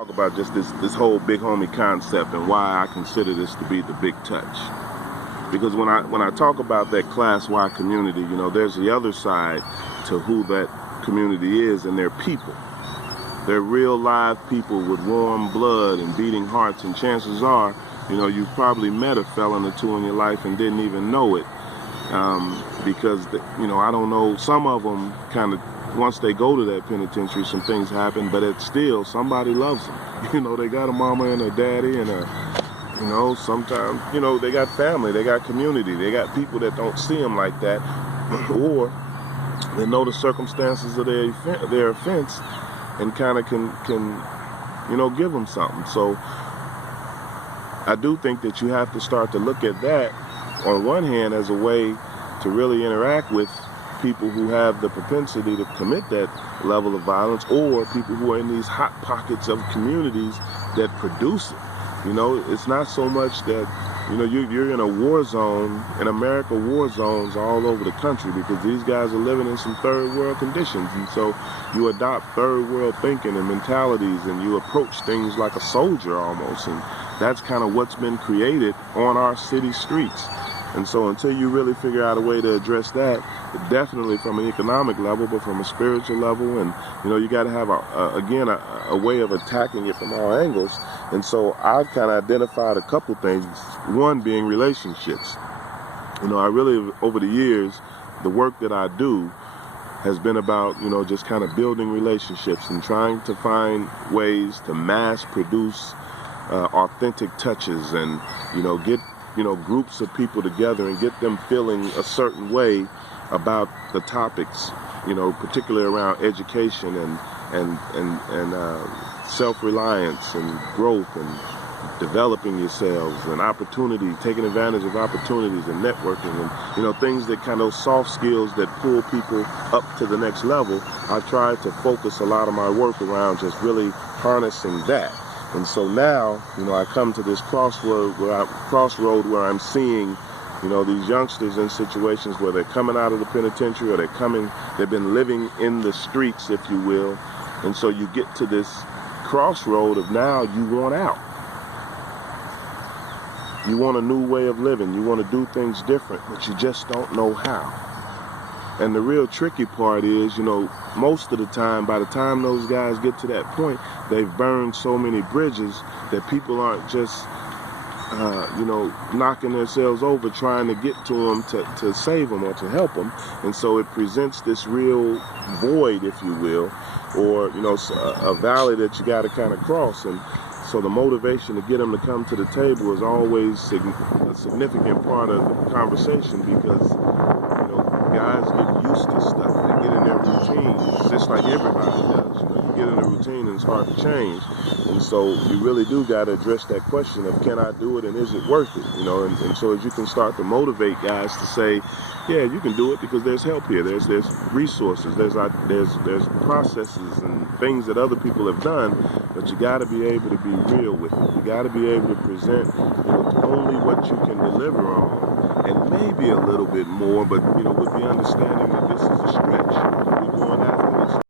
Talk about just this whole big homie concept and why I consider this to be the big touch. Because when I talk about that class Y community, there's the other side to who that community is, and they're people. They're real live people with warm blood and beating hearts, and chances are, you've probably met a felon or two in your life and didn't even know it. Because, I don't know, some of them kind of, once they go to that penitentiary, some things happen, but it's still, somebody loves them. They got a mama and a daddy and sometimes, they got family, they got community, they got people that don't see them like that, or they know the circumstances of their offense and kind of can give them something. So I do think that you have to start to look at that on one hand as a way to really interact with people who have the propensity to commit that level of violence, or people who are in these hot pockets of communities that produce it. It's not so much that, you're in a war zone, in America, war zones all over the country, because these guys are living in some third world conditions. And so you adopt third world thinking and mentalities, and you approach things like a soldier almost. And that's kind of what's been created on our city streets. And so until you really figure out a way to address that, definitely from an economic level, but from a spiritual level, and you got to have a way of attacking it from all angles. And so I've kind of identified a couple things. One being relationships. I really, over the years, the work that I do has been about just kind of building relationships and trying to find ways to mass produce authentic touches, and get groups of people together and get them feeling a certain way about the topics, particularly around education and self-reliance and growth and developing yourselves and opportunity, taking advantage of opportunities and networking and things that kind of soft skills that pull people up to the next level. I try to focus a lot of my work around just really harnessing that. And so now, I come to this crossroad where I'm seeing, these youngsters in situations where they're coming out of the penitentiary, or they've been living in the streets, if you will. And so you get to this crossroad of now you want out. You want a new way of living. You want to do things different, but you just don't know how. And the real tricky part is, most of the time, by the time those guys get to that point, they've burned so many bridges that people aren't just, knocking themselves over trying to get to them to save them or to help them. And so it presents this real void, if you will, or, a valley that you got to kind of cross. And so the motivation to get them to come to the table is always a significant part of the conversation, because guys get used to stuff. They get in their routines, just like everybody does. You get in a routine and it's hard to change. And so you really do got to address that question of, can I do it and is it worth it? And so as you can start to motivate guys to say, yeah, you can do it because there's help here. There's resources. There's processes and things that other people have done, but you got to be able to be real with it. You got to be able to present only what you can deliver on, and maybe a little bit more, but with the understanding that this is a stretch. We're going